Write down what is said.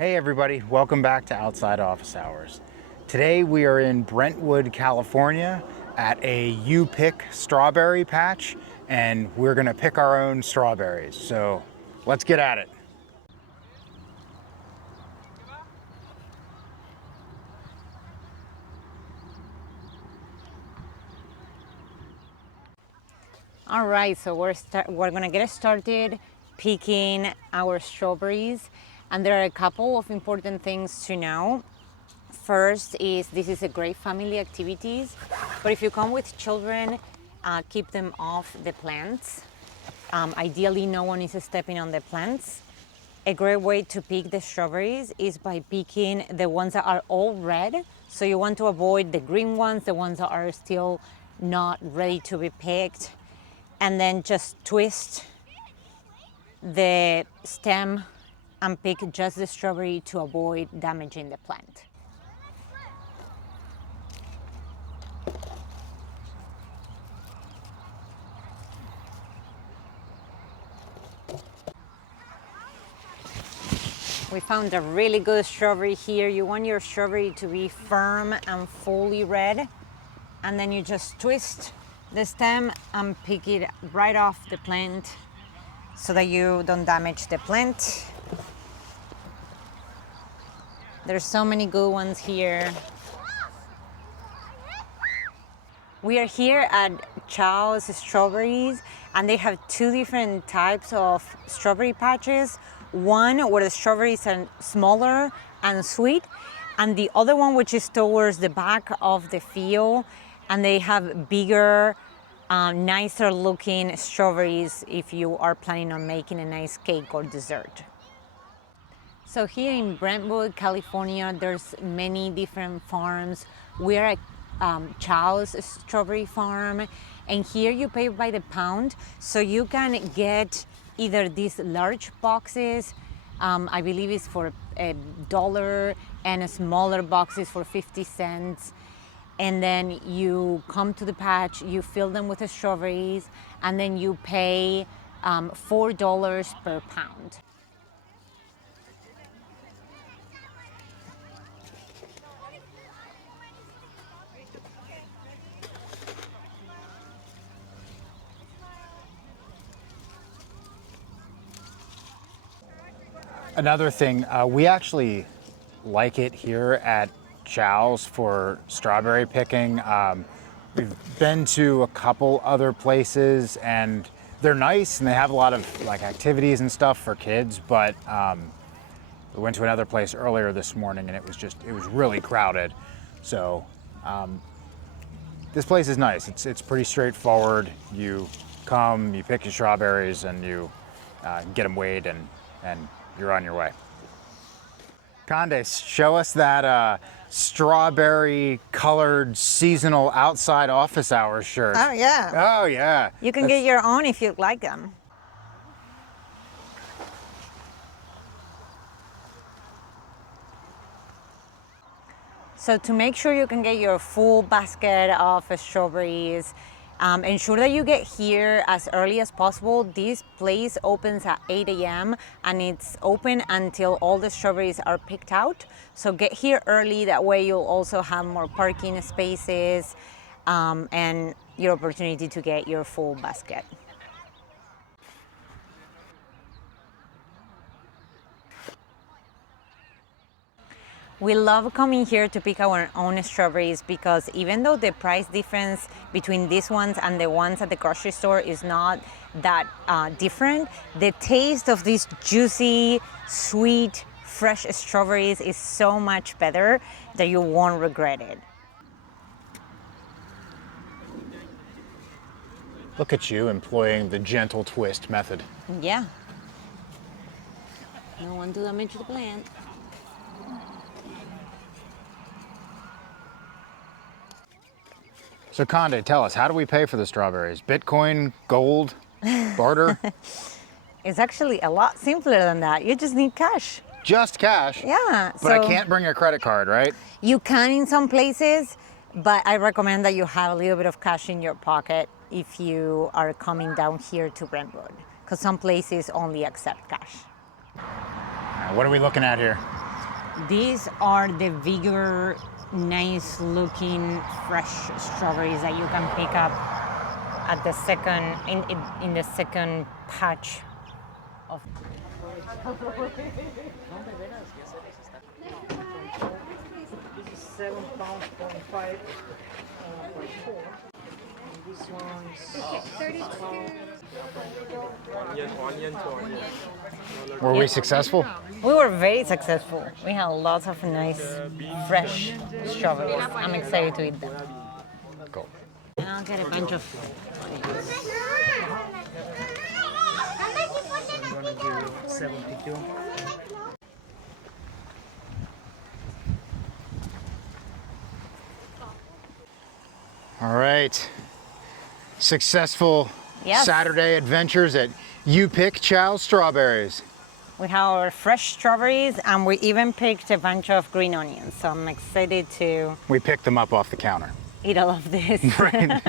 Hey everybody, welcome back to Outside Office Hours. Today we are in Brentwood, California at a You Pick strawberry patch, and we're gonna pick our own strawberries. So let's get at it. All right, so we're gonna get started picking our strawberries, and there are a couple of important things to know. First is this is a great family activities, but if you come with children, keep them off the plants. Ideally, no one is stepping on the plants. A great way to pick the strawberries is by picking the ones that are all red. So you want to avoid the green ones, the ones that are still not ready to be picked. And then just twist the stem and pick just the strawberry to avoid damaging the plant. We found a really good strawberry here. You want your strawberry to be firm and fully red, and then you just twist the stem and pick it right off the plant so that you don't damage the plant. There's so many good ones here. We are here at Chao's Strawberries, and they have two different types of strawberry patches. One where the strawberries are smaller and sweet, and the other one which is towards the back of the field, and they have bigger, nicer looking strawberries if you are planning on making a nice cake or dessert. So here in Brentwood, California, there's many different farms. We're at Chao's Strawberry Farm, and here you pay by the pound, so you can get either these large boxes, I believe it's for $1, and a smaller boxes for 50 cents. And then you come to the patch, you fill them with the strawberries, and then you pay $4 per pound. Another thing, we actually like it here at Chao's for strawberry picking. We've been to a couple other places and they're nice and they have a lot of like activities and stuff for kids, but we went to another place earlier this morning and it was really crowded. So this place is nice. It's pretty straightforward. You come, you pick your strawberries and you get them weighed and you're on your way. Conde, show us that strawberry colored seasonal outside office hours shirt. Oh yeah. Oh yeah. You can get your own if you like them. So to make sure you can get your full basket of strawberries, ensure that you get here as early as possible. This place opens at 8 a.m. and it's open until all the strawberries are picked out. So get here early, that way you'll also have more parking spaces and your opportunity to get your full basket. We love coming here to pick our own strawberries because even though the price difference between these ones and the ones at the grocery store is not that different, the taste of these juicy, sweet, fresh strawberries is so much better that you won't regret it. Look at you employing the gentle twist method. Yeah. No one to damage the plant. So Conde, tell us, how do we pay for the strawberries? Bitcoin, gold, barter? It's actually a lot simpler than that. You just need cash. Just cash? Yeah. But I can't bring a credit card, right? You can in some places, but I recommend that you have a little bit of cash in your pocket if you are coming down here to Brentwood, because some places only accept cash. What are we looking at here? These are the bigger, nice looking fresh strawberries that you can pick up at the second in the second patch of. This is £7.5 for 4. And this one's Were we successful? We were very successful. We had lots of nice, fresh strawberries. I'm excited to eat them. Cool. And I'll get a bunch of. I'm gonna do 72. All right. Successful Yes. Saturday adventures at You Pick Chao Strawberries. We have our fresh strawberries, and we even picked a bunch of green onions. So I'm excited to We picked them up off the counter. eat all of this. Right.